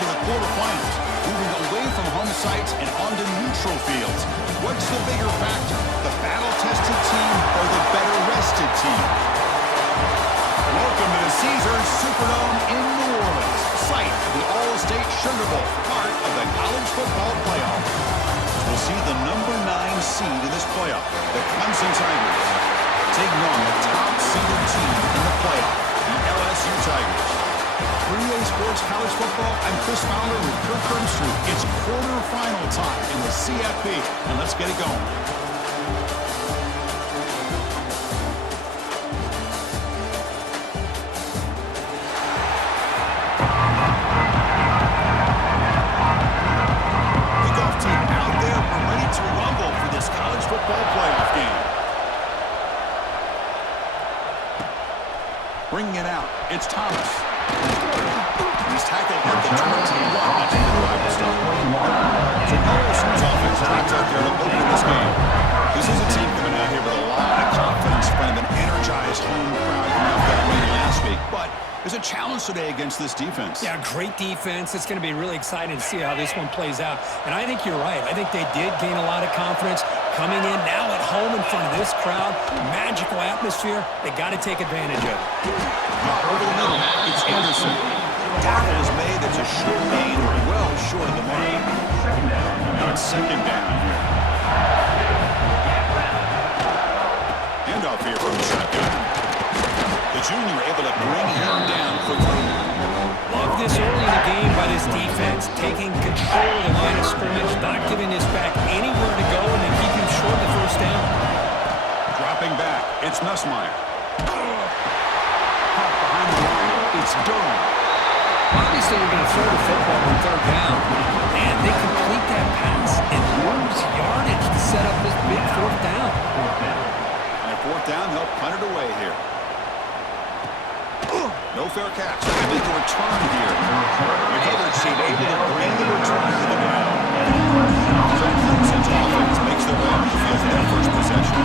to the quarterfinals, moving away from home sites and onto neutral fields. What's the bigger factor, the battle-tested team or the better-rested team? Welcome to the Caesars Superdome in New Orleans, site of the All-State Sugar Bowl, part of the college football playoff. We'll see the number 9 seed in this playoff, the Clemson Tigers, taking on the top-seeded team in the playoff, the LSU Tigers. 3A Sports College Football, I'm Chris Fowler with Kirk Crumbstreet. It's quarterfinal time in the CFP, and let's get it going. Kickoff team out there, we're ready to rumble for this college football playoff game. Bringing it out, it's Thomas. He's tackled at the 21. That's where the drive will start. So LSU's offense drops out there to open this game. This is a team coming out here with a lot of confidence in front of an energized home crowd coming off that win last week. But there's a challenge today against this defense. Yeah, great defense. It's going to be really exciting to see how this one plays out. And I think you're right. I think they did gain a lot of confidence coming in now at home in front of this crowd. Magical atmosphere. They got to take advantage of it. Over the middle, it's Anderson. Tackle is made. It's a short gain, well short of the mark. Now it's second down here. Handoff here from the shotgun. The junior able to bring him down quickly. Love this early in the game by this defense, taking control of the line of scrimmage, not giving this back anywhere to go, and then keeping short of the first down. Dropping back, it's Nussmeier. Caught behind the line, it's Durham. Obviously, you're going to throw the football on third down, and they complete that pass and lose yardage to set up this big fourth down. And at fourth down, they'll punt it away here. No fair catch. They make a return here. The coverage team able to bring the return to the ground. So Clemson's offense makes their way on the field for that first possession.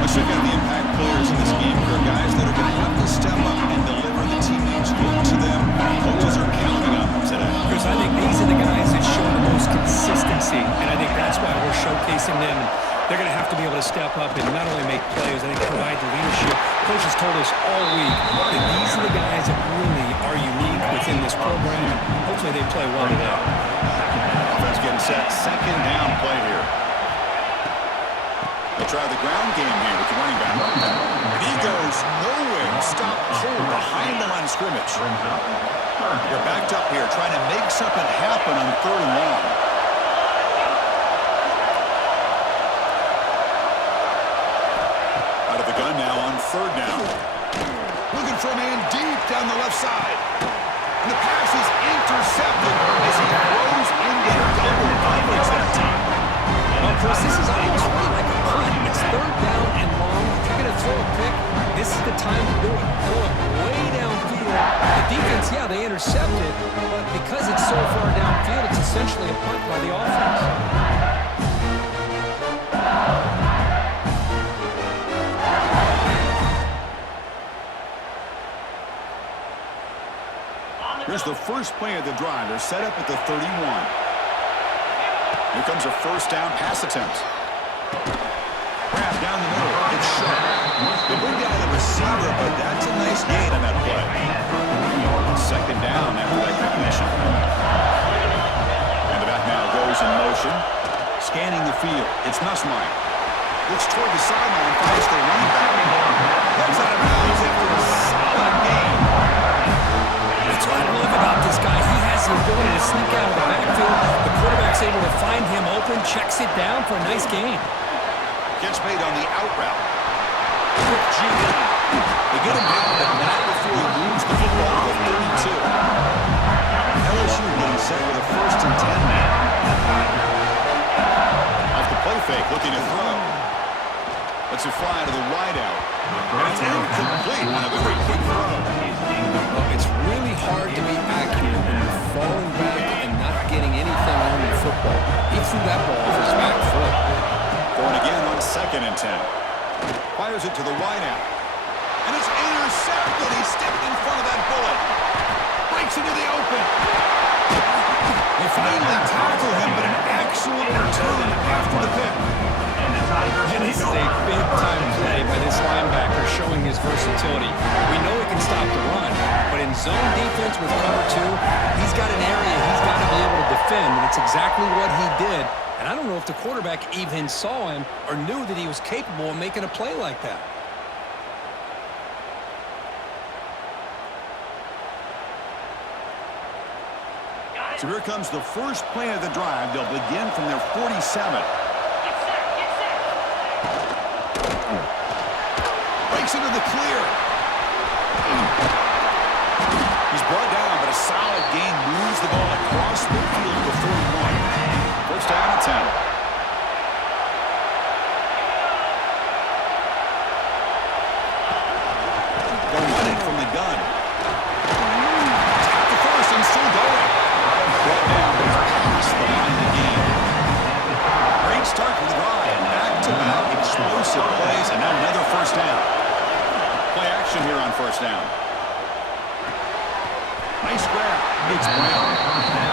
Let's check out the impact players in this game. There are guys that are going to have to step up and deliver. The teammates look to them. Coaches are counting on them today. Chris, I think these are the guys that show the most consistency, and I think that's why we're showcasing them. They're going to have to be able to step up and not only make plays, I think provide the leadership. Coaches told us all week that these are the guys that really are unique within this program, and hopefully they play well today. Offense getting set. Second down play here. They'll try the ground game here with the running back. And he goes nowhere. Stop cold behind the line of scrimmage. They're backed up here trying to make something happen on third and long. Out of the gun now on third down. Looking for a man deep down the left side. And the pass is intercepted as he throws into double coverage that time. Well, Chris, this is almost really like a punt. It's third down and long. If you're going to throw a pick, this is the time to do it. Throw it way downfield. The defense, yeah, they intercept it, but because it's so far downfield, it's essentially a punt by the offense. Here's the first play of the drive. They're set up at the 31. Here comes a first down pass attempt. Grab down the middle. It's short. They bring down the receiver, but that's a nice gain on that play. Second down after that completion. And the back now goes in motion. Scanning the field. It's Nussmeier. Looks toward the sideline. Finds the running back. Comes out of bounds after a solid gain. That's what I love about this guy. He has the ability to sneak out of the backfield. The quarterback's able to find him open, checks it down for a nice gain. Gets made on the out route. Quick G. They get him down, but not before he moves the football to the 32. LSU getting set with a first and 10 now. Off the play fake, looking to throw. Lets it fly to the wideout. And it's incomplete on a very quick throw. It's really hard to be accurate when you're falling back and not getting anything on the football. He threw that ball off his back foot. Going again on second and 10. Fires it to the wideout. And it's intercepted. He stepped in front of that bullet. Breaks into the open. They finally tackle him, but an excellent return after the pick. And this is a big-time play by this linebacker showing his versatility. We know he can stop the run, but in zone defense with cover 2, he's got an area he's got to be able to defend, and it's exactly what he did. And I don't know if the quarterback even saw him or knew that he was capable of making a play like that. So here comes the first play of the drive. They'll begin from their 47. Breaks into the clear. He's brought down, but a solid gain moves the ball across midfield before 1. First down and 10. They're running from the gun. He's got the first and still going. Brought down, but he's past the line of the game. Great start to the drive. Back-to-back explosive plays, and now another first down. Play action here on first down. Nice grab. It's Brown.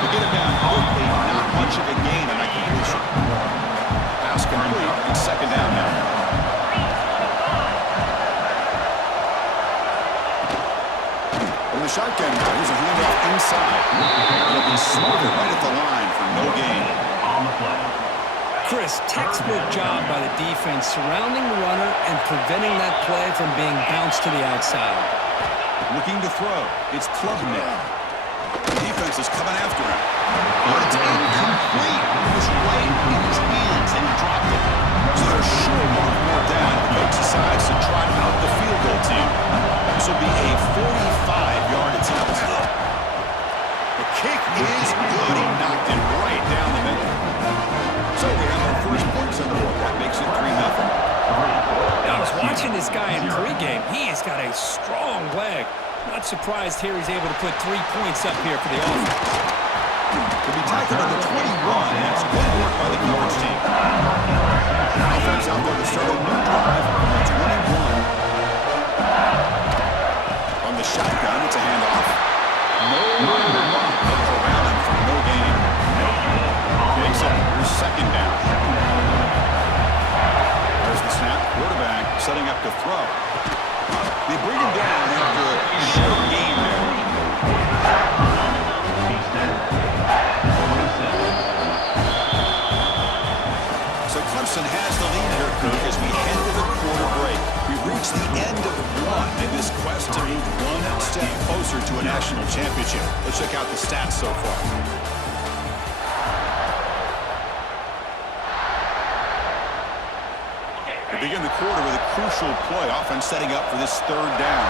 To get him down quickly, not much of a gain on that completion. Pass complete, and second down now. From the shotgun now, here's a handoff inside. It'll be smothered right at the line for no gain. On the play. Chris, textbook job by the defense surrounding the runner and preventing that play from being bounced to the outside. Looking to throw. It's Klubnik. The defense is coming after him. But it's incomplete. It was right in his hands, and he dropped it. So they're sure more down. The coach decides to trot out the field goal team. This will be a 45-yard attempt. The kick is good. He knocked it right down the middle. So we have our first points on the board. That makes it 3-0. Now, I was watching this guy in pregame. He has got a strong leg. Not surprised here he's able to put 3 points up here for the offense. To be tackled at the 21. That's good work by the coverage team. Offense out there to start a new drive from the 21. From the shotgun, it's a handoff. No run. Goes around him for no gain. Takes it. Here's second down. There's the snap. Quarterback setting up to throw. They bring him down after a short game there. So Clemson has the lead here, Kirk, as we head to the quarter break. We've reached the end of 1 in this quest to move 1 step closer to a national championship. Let's check out the stats so far. We begin the quarter with a crucial play. Offense setting up for this third down.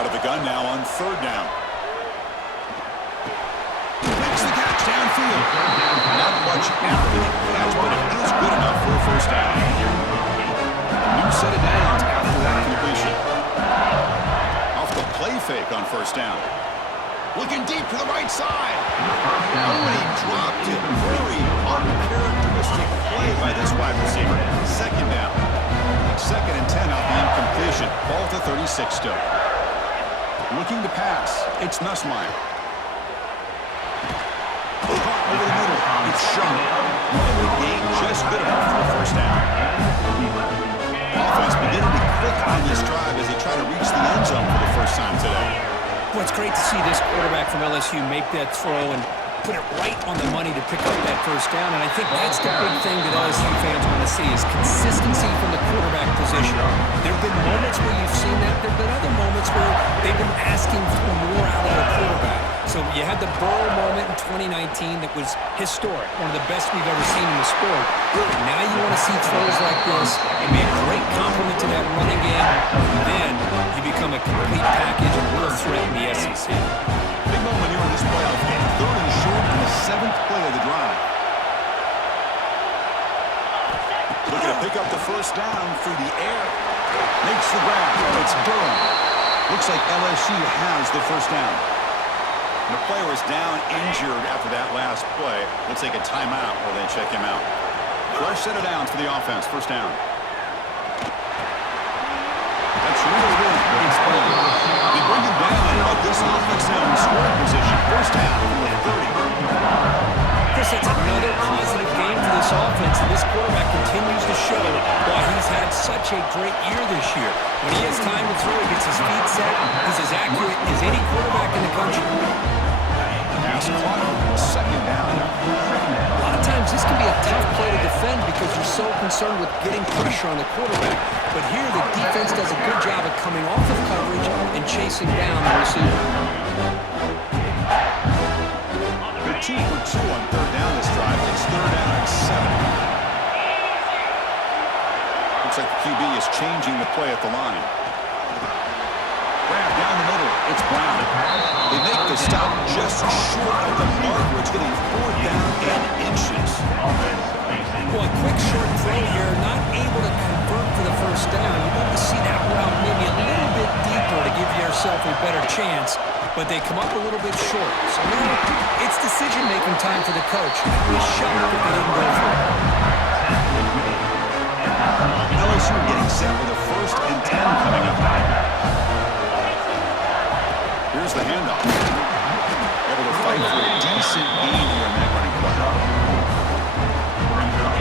Out of the gun now on third down. Makes the catch downfield. Not much after the catch, but it is good enough for a first down. A new set of downs after that completion. Off the play fake on first down. Looking deep to the right side. Oh, and he dropped it. Very uncharacteristic play by this wide receiver. Second down. Second and 10 out the incompletion. Ball to 36 still. Looking to pass. It's Nussmeier. Caught over the middle. It's Sharp. And the gain just good enough for a first down. Offense beginning to click on this drive as they try to reach the end zone for the first time today. Well, it's great to see this quarterback from LSU make that throw and put it right on the money to pick up that first down. And I think that's the big thing that LSU fans want to see is consistency from the quarterback position. There have been moments where you've seen that. There have been other moments where they've been asking for more out of the quarterback. So you had the Burrow moment in 2019 that was historic, one of the best we've ever seen in the sport. But now you want to see throws like this and be a great complement to that running game. And then you become a complete package and real threat in the SEC. Big moment here in this playoff game. Third and short in the 7th play of the drive. Looking to pick up the first down through the air. Makes the grab. It's Burrow. Looks like LSU has the first down. The player is down injured after that last play. We'll take a timeout while they check him out. Fresh set of downs for the offense. First down. That's really good. It's Burrow. They bring him down about This offense now in scoring position. First down from the 30. Chris, it's another positive game for this offense, and this quarterback continues to show why he's had such a great year this year. When he has time to throw, he gets his feet set. He's as accurate as any quarterback in the country. Pass clock, second down. A lot of times this can be a tough play to defend because you're so concerned with getting pressure on the quarterback. But here the defense does a good job of coming off of coverage and chasing down the receiver. They're 2 for 2 on third down this drive. It's third down and 7. Looks like the QB is changing the play at the line. Grab down the middle. It's Brown. They make the stop just short of the mark, where it's getting fourth down and inches. Well, a quick short throw here, not able to convert for the first down. You'd love to see that route maybe a little bit deeper to give yourself a better chance, but they come up a little bit short. So now it's decision-making time for the coach. I'd be shocked if they didn't go for it. LSU getting set with a 1st and 10 coming up. Here's the handoff. Able to fight for a decent gain here in that running play.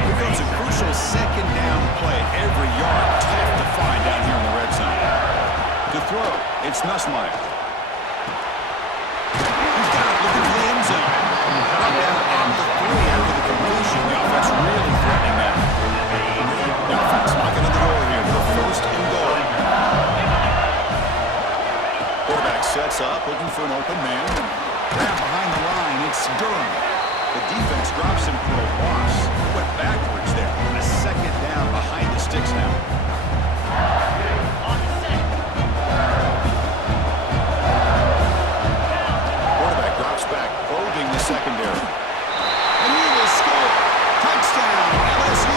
Here comes a crucial second down play. Every yard tough to find down here in the red zone. To throw, it's Nussmeier. He's got it, looking for the end zone. Right down at the 3 after the completion. The offense really threatening that. The offense knocking on the door here with a 1st and goal. Quarterback sets up, looking for an open man. Grab behind the line, it's Durham. The defense drops him for a loss. Went backwards there. A second down behind the sticks now. Quarterback drops back, probing the secondary. And he will score. Touchdown, LSU.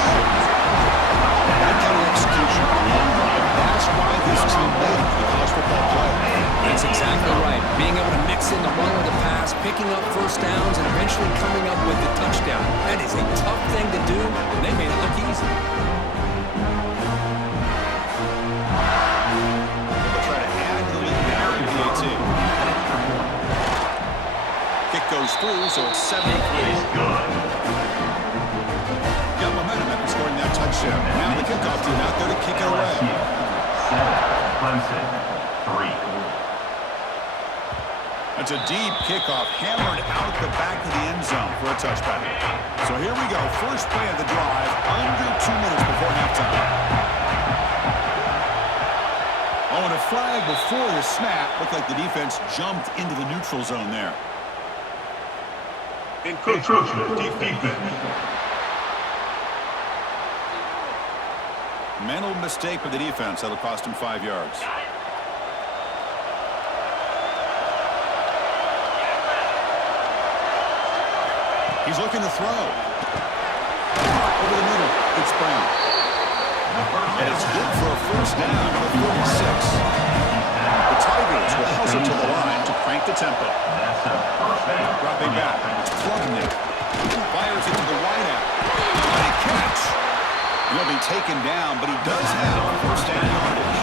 That kind of execution on a long drive. That's why this team made it to the college football playoff. That's exactly right. Being able to mix in the run with the pass, picking up first downs, and eventually coming up with the touchdown. That is a tough thing to do, and they made it look easy. They'll try to add to the lead now in PAT. Kick goes through, so it's 7-3. Got momentum after scoring that touchdown. Now the kickoff team out there to kick it away. Clemson, 3. That's a deep kickoff, hammered out the back of the end zone for a touchback. So here we go, first play of the drive, under 2 minutes before halftime. Oh, and a flag before the snap. Looked like the defense jumped into the neutral zone there. Encroachment defense. Mental mistake for the defense. That'll cost him 5 yards. He's looking to throw. Over the middle, it's Brown. And it's good for a first down at 46. The Tigers will hustle to the line to crank the tempo. Dropping back, it's Klubnik. Fires it to the wideout. And a catch. He'll be taken down, but he does have first down yardage.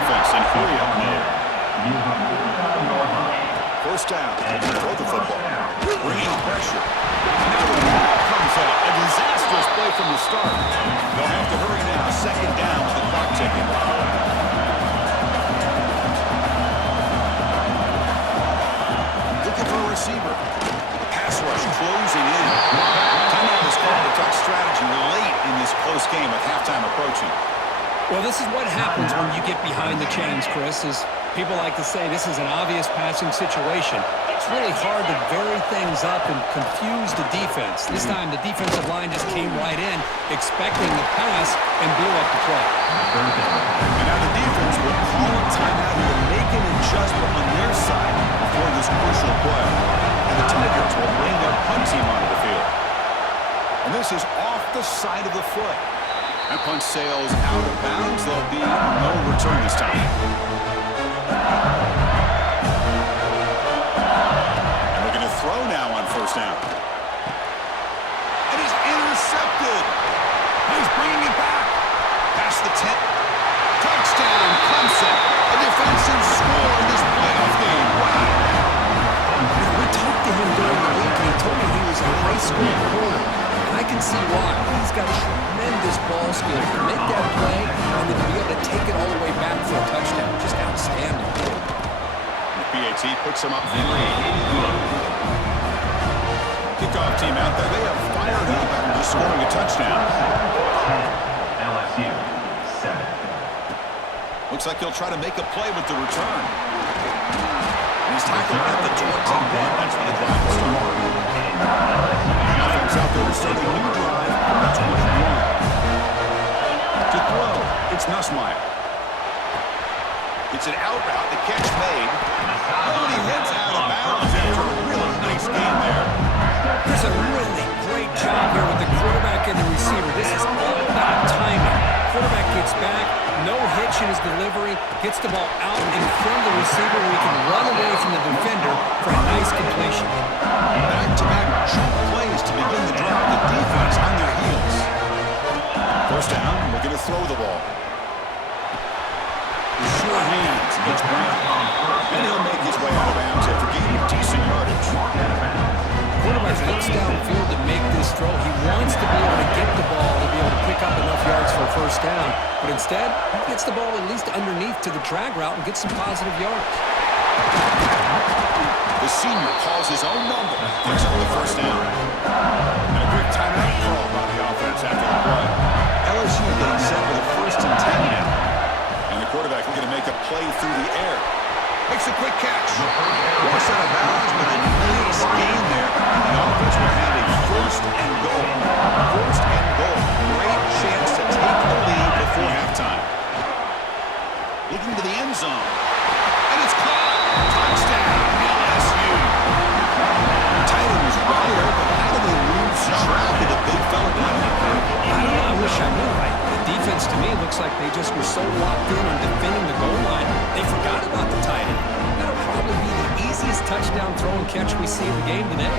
Offense in hurry-up mode. First down, throw the football. Bringing pressure. Now the ball comes up. A disastrous play from the start. They'll have to hurry now. Second down with the clock ticking. Looking for a receiver. Pass rush closing in. Timeout is called a tough strategy late in this close game with halftime approaching. Well, this is what happens when you get behind the chains, Chris, is people like to say this is an obvious passing situation. It's really hard to vary things up and confuse the defense. This time the defensive line just came right in, expecting the pass, and blew up the play. And now the defense will call a timeout here to make an adjustment on their side before this crucial play. And the Tigers will bring their punt team onto the field. And this is off the side of the foot. That punt sails out of bounds. There'll be no return this time. And looking to throw now on first down. And he's intercepted. He's bringing it back. Past the 10. Touchdown, Clemson. A defensive score in this play high-school corner. And I can see why. He's got tremendous ball skills to make that play and then to be able to take it all the way back for a touchdown. Just outstanding. The PAT puts him up 3. Kickoff team out there. They have fired up after scoring a touchdown. 10, LSU 7. Looks like he'll try to make a play with the return. He's tackled at the 21. That's where the drive will start. Offense out there to start a new drive at the 21. To throw, it's Nussmeier. It's an out route. The catch made. Oh, he heads out of bounds after a really nice game there. There's a really great job here with the quarterback and the receiver. This is all about timing. Quarterback gets back, no hitch in his delivery, gets the ball out in front of the receiver where he can run away from the defender for a nice completion. Back-to-back short plays to begin the drive. The defense on their heels. First down, looking to throw the ball. Sure hands against Brown. And he'll make his way out of bounds after gaining decent yardage. Quarterback looks downfield to make this throw. He wants to be able to get the ball to be able to pick up enough yards for a first down. But instead, he gets the ball at least underneath to the drag route and gets some positive yards. The senior calls his own number. Picks up the first down. And a quick timeout call by the offense after the play. LSU getting set with a 1st and 10 now. And the quarterback looking to make a play through the air. Makes a quick catch. Force out of bounds with a nice gain there. And the offense will have a 1st and goal. 1st and goal. Great chance to take the lead before halftime. Looking to the end zone. And it's caught. Touchdown, LSU. Tight end was wide open. How do they lose track of the big fella down there? I don't know. I wish I knew. The defense, to me, looks like they just were so locked in on defending the goal line, they forgot about the tight end. That'll probably be the easiest touchdown throw and catch we see in the game today.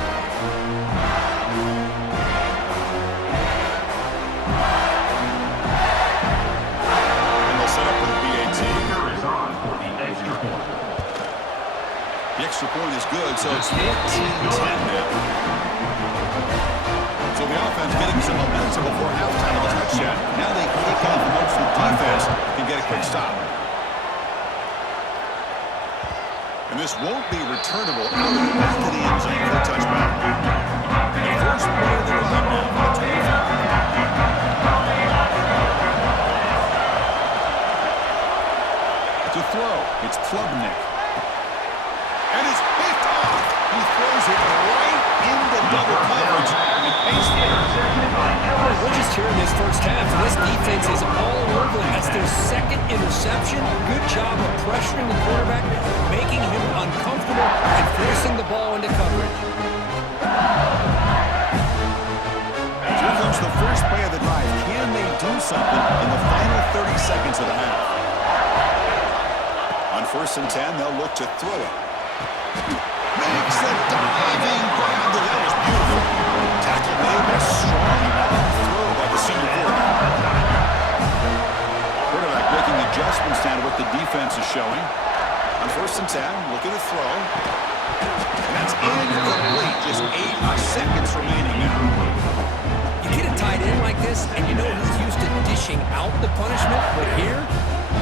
And they'll set up for the PAT. Is on for the extra point. The extra point is good, so it's 14-10 now. So the offense getting some momentum before halftime of the touchdown. Now they kick off and hope the defense can get a quick stop. And this won't be returnable out of the back of the end zone for a touchback. The first play of the drive now for the 25. To throw, it's Klubnik. And it's picked off. He throws it right into double coverage. We're just here in this first half. This defense is all over. That's their 2nd interception. Good job of pressuring the quarterback, making him uncomfortable, and forcing the ball into coverage. Here comes the first play of the drive. Can they do something in the final 30 seconds of the half? On 1st and 10, they'll look to throw it. Makes the diving grab. That was beautiful. Tackle made, but a strong arm throw by the senior quarterback making adjustments down to what the defense is showing. On 1st and 10, looking to throw. And that's incomplete. Just 8 seconds remaining now. You get a tight end like this, and you know he's used to dishing out the punishment, but here,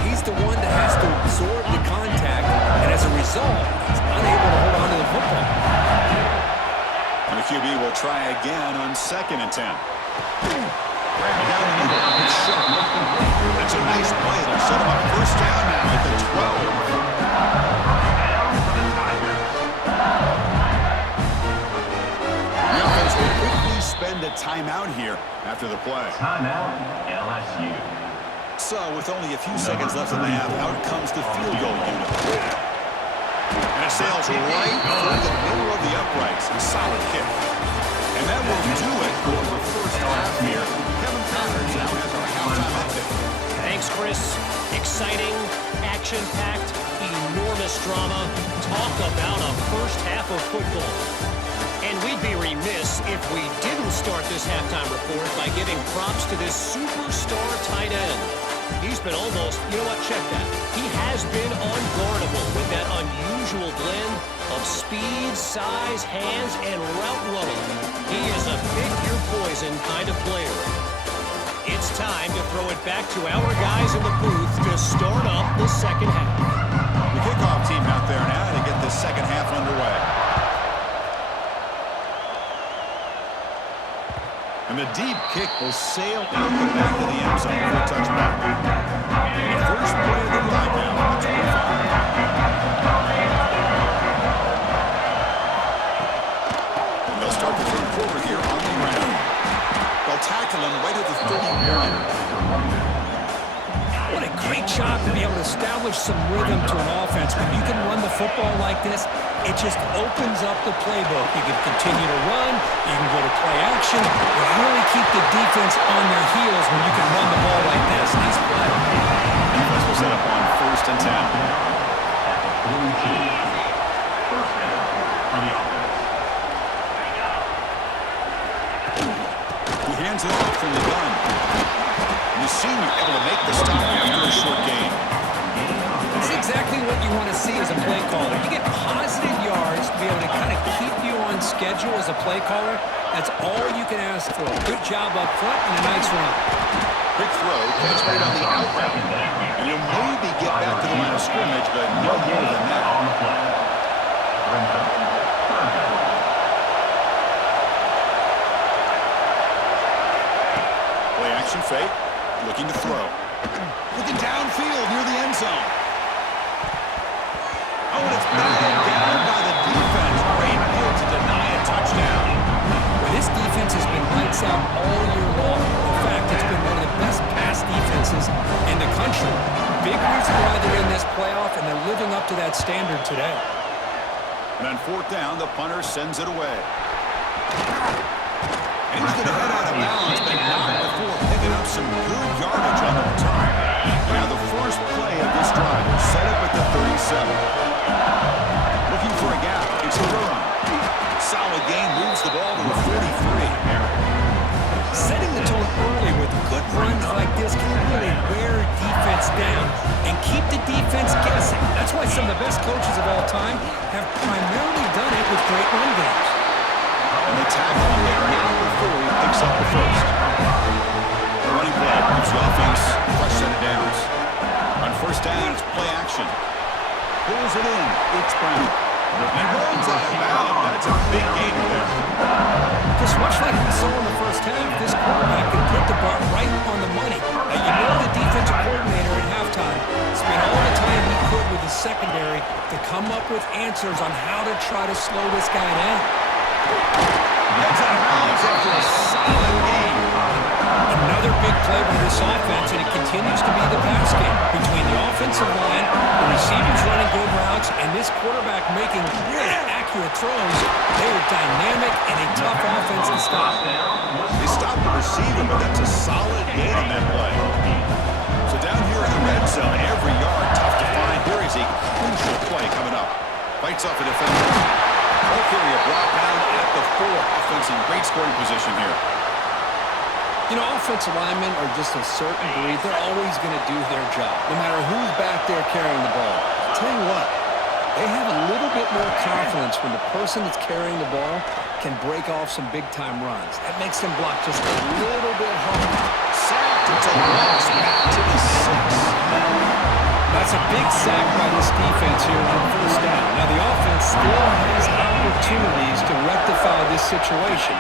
he's the one that has to absorb the contact, and as a result, he's unable to hold on to the football. And the QB will try again on 2nd and 10. Down the middle, it's short. That's a nice play. They'll set him up 1st down now at the 12. The offense will quickly spend a timeout here after the play. Timeout, LSU. So, with only a few seconds left in the half, out comes the field goal unit. And it sails right through the middle of the uprights. A solid kick. And that will do it for the first half here. Kevin Connors now has our halftime update. Thanks, Chris. Exciting, action-packed, enormous drama. Talk about a first half of football. And we'd be remiss if we didn't start this halftime report by giving props to this superstar tight end. He's been almost, you know what, check that. He has been unguardable with that unusual blend of speed, size, hands, and route running. He is a pick-your-poison kind of player. It's time to throw it back to our guys in the booth to start up the second half. The kickoff team out there now to get this second half underway. And the deep kick will sail out the back of the end zone for a touchback. The first play of the drive now on the 25. And they'll start the third quarter here on the ground. They'll tackle him right at the 31. What a great job to be able to establish some rhythm to an offense. When you can run the football like this, it just opens up the playbook. You can continue to run, you can go to play action, but really keep the defense on their heels when you can run the ball like this. Nice play. Defense will set up on 1st and 10. Blue team. First down for the offense. He hands it off from the gun. And the senior able to make the stop after a short game. It's exactly what you want to see as a play caller. You get positive yards to be able to kind of keep you on schedule as a play caller. That's all you can ask for. Good job up front and a nice run. Quick throw, catch right on the out route. And you'll maybe get back to the line of scrimmage, but no more than that. On the play. Clemson. Third down. Play action fake, looking to throw. Looking downfield near the end zone. Oh, and it's batted down by the defense. Great move to deny a touchdown. Well, this defense has been lights out all year long. In fact, it's been one of the best pass defenses in the country. Big reason why they're in this playoff, and they're living up to that standard today. And on 4th down, the punter sends it away. And he's going to head out of bounds, but not before picking up some good yardage on the return. Now the first play of this drive is set up at the 37. Looking for a gap. It's a run. Solid gain, moves the ball to the 43. Setting the tone early with good runs like this can really wear defense down and keep the defense guessing. That's why some of the best coaches of all time have primarily done it with great run games. And they tackle him there now before he picks up the first. The running play gives the offense a fresh set of downs. On 1st down, it's play action. Pulls it in. It's Brown. And runs out of bounds. That's a big gain there. Just much like we saw in the first half, this quarterback can put the bar right on the money. Now, you know the defensive coordinator at halftime spent all the time he could with his secondary to come up with answers on how to try to slow this guy down. Gets out of bounds after a solid game. Another big play by this offense, and it continues to be the pass game between the offensive line, the receivers running good routes, and this quarterback making really accurate throws. They are dynamic and a tough offense to stop. They stopped the receiver, but that's a solid gain on that play. So down here in the red zone, every yard tough to find. Here is a crucial play coming up. Fights off a defender. Ball carrier brought down at the 4. Offense in great scoring position here. You know, offensive linemen are just a certain breed. They're always going to do their job, no matter who's back there carrying the ball. I'll tell you what, they have a little bit more confidence when the person that's carrying the ball can break off some big-time runs. That makes them block just a little bit harder. Sacked. It's a loss back to the 6. That's a big sack by this defense here on 1st down. Now, the offense still has opportunities to rectify this situation,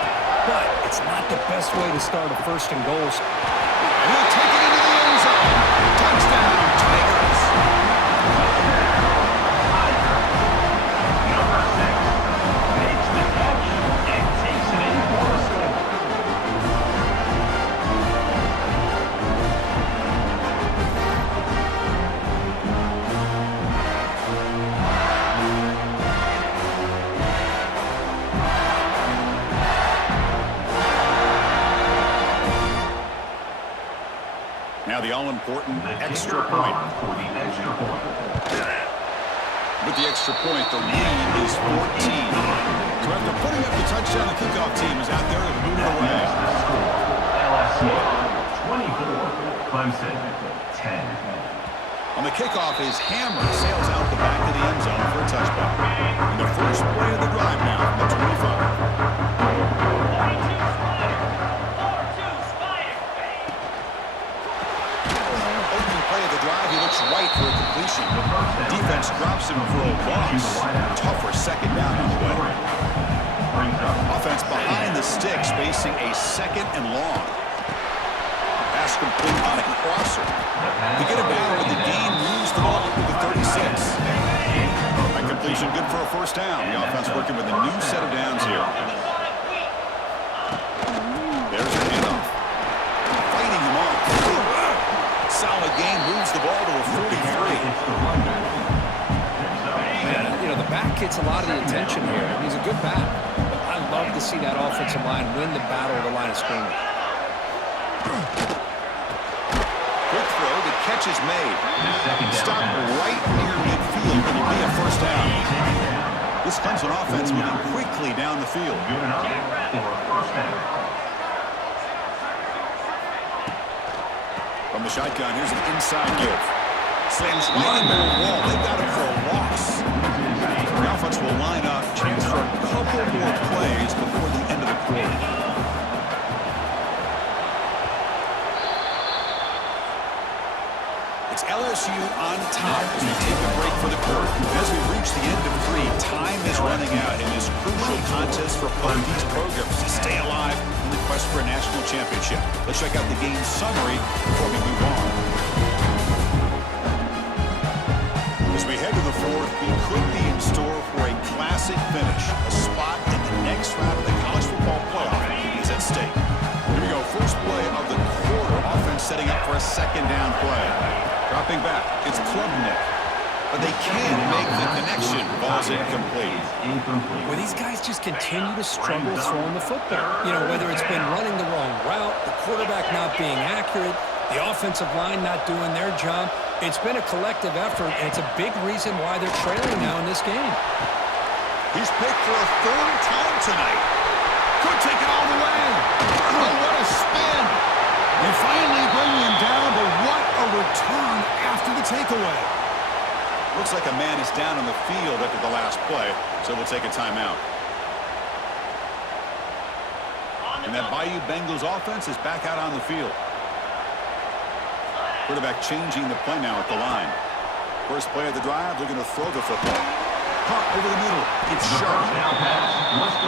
but it's not the best way to start a 1st and goal. And he'll take it into the end zone. Touchdown, Tigers. Number 6 makes the catch and takes it in for a score. Now the all-important extra point. For the extra point. With the extra point, the lead is 14. So after putting up the touchdown, the kickoff team is out there to boot it away. LSU 24, Clemson, 10. On the kickoff, his hammer sails out the back of the end zone for a touchdown. And the first play of the drive now from the 25. Opening play of the drive, he looks right for a completion. Defense drops him for a loss. Tougher second down on the way. Offense behind the sticks, facing a second and long. Pass complete on a crosser. To get it down, but the gain moves the ball up to the 36. That completion good for a first down. The offense working with a new set of downs here. There's a handoff. Fighting him off. Solid gain, moves the ball to a 43. Man, you know, the back gets a lot of the attention here. He's a good back. But I love to see that offensive line win the battle at the line of scrimmage. Quick throw, the catch is made. Stop right near midfield, and it'll be a first down. This Clemson offense moving quickly down the field. Good enough for a first down. From the shotgun, here's an inside give. Slams right into the wall. They got him for a loss. The offense will line up, chance for a couple more plays before the end of the quarter. It's LSU on top as we take a break for the quarter. As we reach the end of 3, time is running out in this crucial contest for both these programs to stay alive in the quest for a national championship. Let's check out the game summary before we move on. As we head to the 4th, we could be in store for a classic finish. A spot in the next round of the college football playoff is at stake. Here we go, first play of the quarter. Offense setting up for a second down play. Dropping back, it's Klubnik. But they can't make the connection. Ball's incomplete. Well, these guys just continue to struggle throwing the football. You know, whether it's been running the wrong route, the quarterback not being accurate, the offensive line not doing their job. It's been a collective effort, and it's a big reason why they're trailing now in this game. He's picked for a 3rd time tonight. Could take it all the way. Oh, what a spin. They finally bring him down, but what a return after the takeaway. Looks like a man is down on the field after the last play, so we'll take a timeout. And that Bayou Bengals offense is back out on the field. Quarterback changing the play now at the line. First play of the drive, they're going to throw the football. Caught over the middle. It's sharp.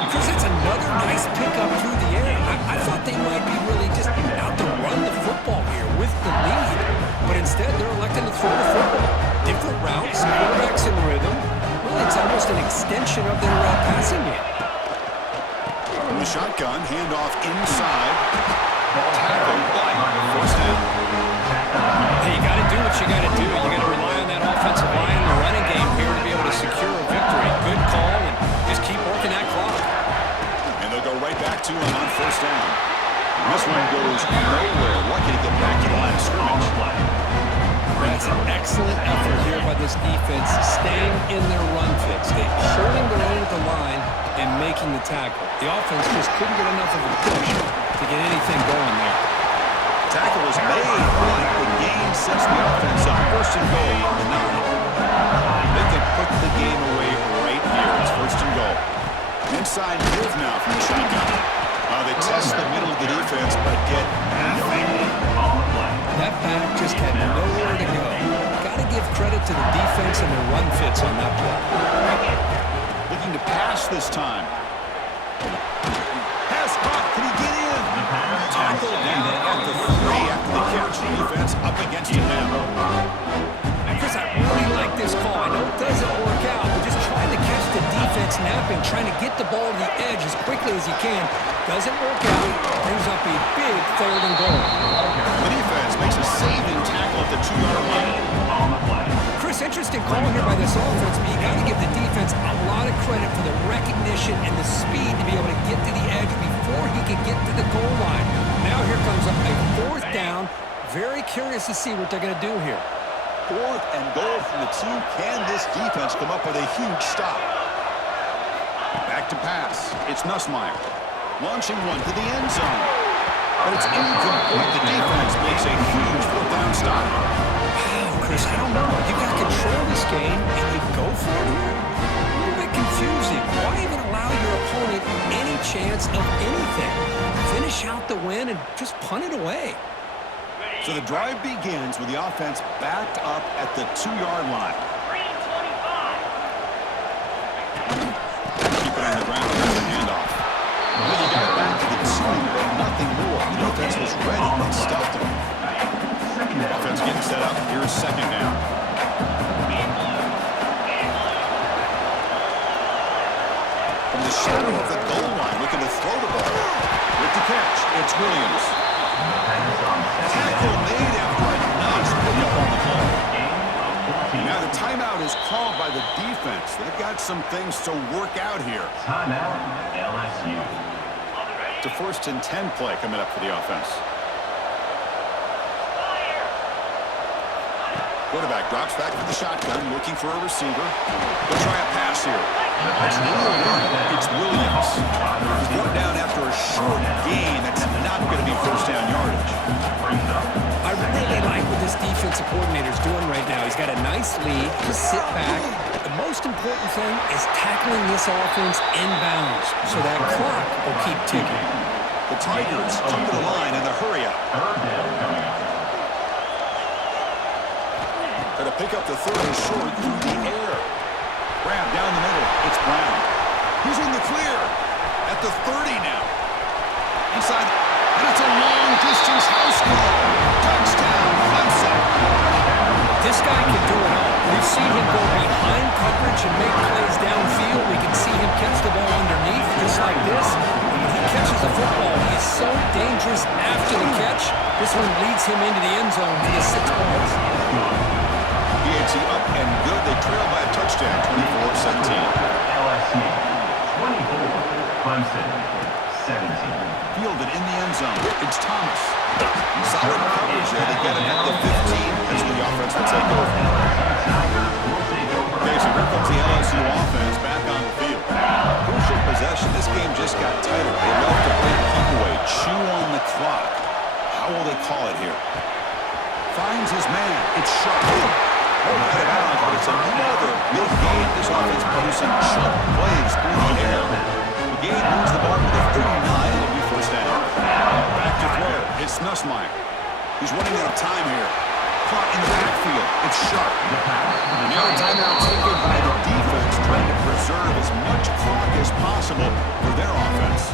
Because it's another nice pickup through the air. I thought they might be really just out to run the football here with the lead. But instead, they're electing to throw the football. Different routes, quarterbacks in rhythm. Well, it's almost an extension of their passing game. From the shotgun, handoff inside. Tackle, first down. Hey, you got to do what you got to do. You got to rely on that offensive line in the running game here to be able to secure a victory. Good call, and just keep working that clock. And they'll go right back to him on first down. And this one goes nowhere. Lucky to get back to the line of scrimmage. That's an excellent effort here by this defense, staying in their run fix. They holding their own at the line and making the tackle. The offense just couldn't get enough of a push to get anything going there. Tackle was made, but the gain sets the offense up. First and goal on the 9. They can put the game away right here. It's first and goal. Inside give now from the shotgun. They test the middle of the defense, but get nothing. That back just had nowhere to go. Got to give credit to the defense and their run fits on that play. Looking to pass this time. Pass caught. Can he get in? Tackle down at the 3 after the catch. Defense up against him now. Chris, I really like this call. I know it doesn't work out, but just trying to catch the defense napping, trying to get the ball to the edge as quickly as he can. Doesn't work out. Brings up a big 3rd and goal. The defense makes a saving tackle at the 2-yard line. Chris, interesting call here by this offense, but you got to give the defense a lot of credit for the recognition and the speed to be able to get to the edge before he could get to the goal line. Now here comes a 4th down. Very curious to see what they're going to do here. 4th and goal from the 2. Can this defense come up with a huge stop? Back to pass. It's Nussmeier. Launching one to the end zone. But it's incomplete. The defense makes a huge 4th game and you go for it here? A little bit confusing. Why even allow your opponent any chance of anything? Finish out the win and just punt it away. So the drive begins with the offense backed up at the 2-yard line. Keep it on the ground. There's the handoff. Well, he got it back to the 2, but nothing more. The defense was ready and stuffed him. Offense getting set up. Here's second down. From the shadow of the goal line, looking to throw the ball. With the catch, it's Williams. Tackle made after a nice pickup on the ball. Now the timeout is called by the defense. They've got some things to work out here. Timeout, LSU. It's a 1st and 10 play coming up for the offense. Quarterback drops back to the shotgun, looking for a receiver. They'll try a pass here. It's It's Williams. He's brought down after a short gain. That's not going to be first down yardage. I really like what this defensive coordinator is doing right now. He's got a nice lead. Just sit back. The most important thing is tackling this offense inbounds so that clock will keep ticking. The Tigers come to the line in the hurry-up. Got to pick up the 3rd and short through the air. Grab down the middle. It's Brown. He's in the clear. At the 30 now. Inside. And it's a long-distance house call. Touchdown, Clemson. This guy can do it all. We've seen him go behind coverage and make plays downfield. We can see him catch the ball underneath just like this. And when he catches the football, he is so dangerous after the catch. This one leads him into the end zone for the 6 points. PAT up and good. They trail by a touchdown, 24-17. LSU, 24. Clemson, 17. Fielded in the end zone. It's Thomas. Solid coverage there. They get him at the 15. That's when the offense will take over. Okay, so here comes the LSU offense back on the field. Crucial possession. This game just got tighter. They left the break, keep away, chew on the clock. How will they call it here? Finds his man. It's sharp. Out of bounds, but it's another big gain. This offense producing chunk plays through the air. The game moves the ball to the 39. It'll be first down. Back to throw. It's Nussmeier. He's running out of time here. Caught in the backfield. It's sharp. And now a timeout taken by the defense, trying to preserve as much clock as possible for their offense.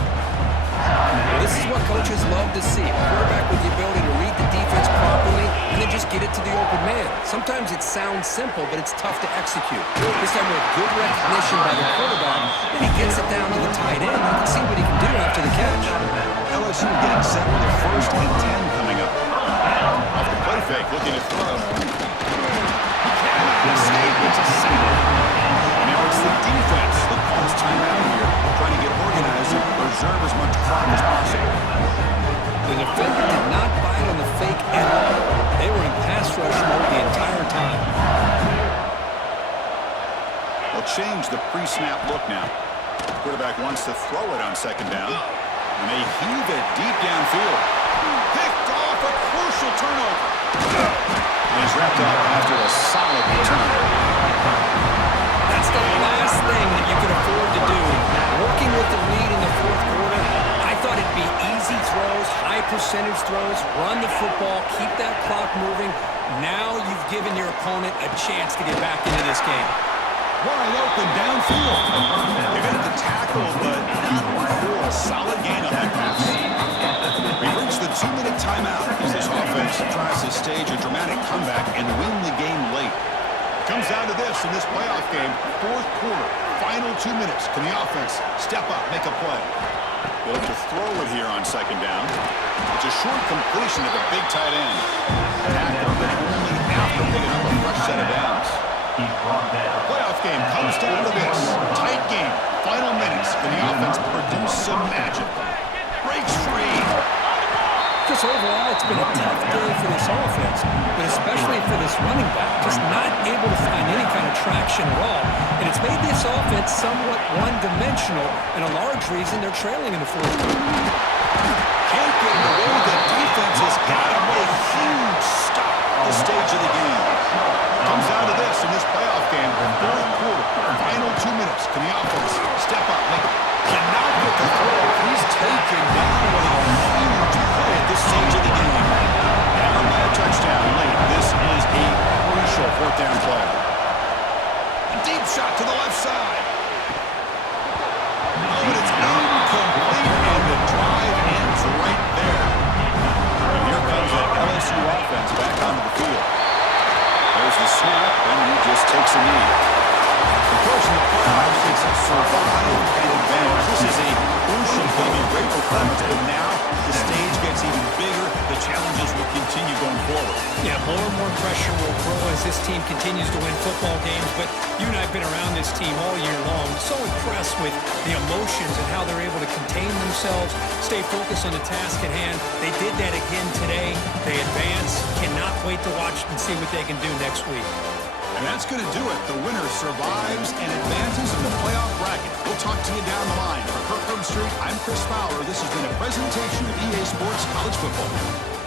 Well, this is what coaches love to see. A quarterback with the ability to read the defense properly and then just get it to the open man. Sometimes it sounds simple, but it's tough to execute. This time with good recognition by the quarterback, and he gets it down to the tight end. You can see what he can do after the catch. LSU getting set with a 1st and 10 coming up. Off the play fake, looking to throw. Mistake, it's a sack. Now it's the defense that calls timeout here, trying to get organized and preserve as much clock as possible. The defender did not bite on the fake at all. They were in pass rush mode the entire time. They'll change the pre-snap look now. Quarterback wants to throw it on 2nd down. And they heave it deep downfield. Picked off, a crucial turnover. And he's wrapped up after a solid return. That's the last thing that you can afford to do. Working with the lead in the 4th quarter, I thought it'd be easy throws, high percentage throws, run the football, keep that clock moving. Now you've given your opponent a chance to get back into this game. Wide open downfield. They got the tackle, but not before a solid gain on that pass. We've reached the 2-minute timeout as this offense tries to stage a dramatic comeback and win the game late. It comes down to this in this playoff game, 4th quarter, final 2 minutes. Can the offense step up, make a play? They'll have to throw it here on 2nd down. It's a short completion of a big tight end. Tackle, but only after picking up a fresh set of downs. Playoff game comes down to this. Tight game. Final minutes. Can the offense produce some magic? Breaks free. Just overall, it's been a tough day for this offense, but especially for this running back, just not able to find any kind of traction at all. And it's made this offense somewhat one-dimensional, and a large reason they're trailing in the 4th quarter. Can't get it away. The defense has got to make a huge stop at the stage of the game. Comes down to this in this playoff game. continue going forward. Yeah, more and more pressure will grow as this team continues to win football games. But you and I have been around this team all year long. So impressed with the emotions and how they're able to contain themselves, stay focused on the task at hand. They did that again today. They advance. Cannot wait to watch and see what they can do next week. And that's going to do it. The winner survives and advances in the playoff bracket. We'll talk to you down the line. For Kirk Street, I'm Chris Fowler. This has been a presentation of EA Sports College Football.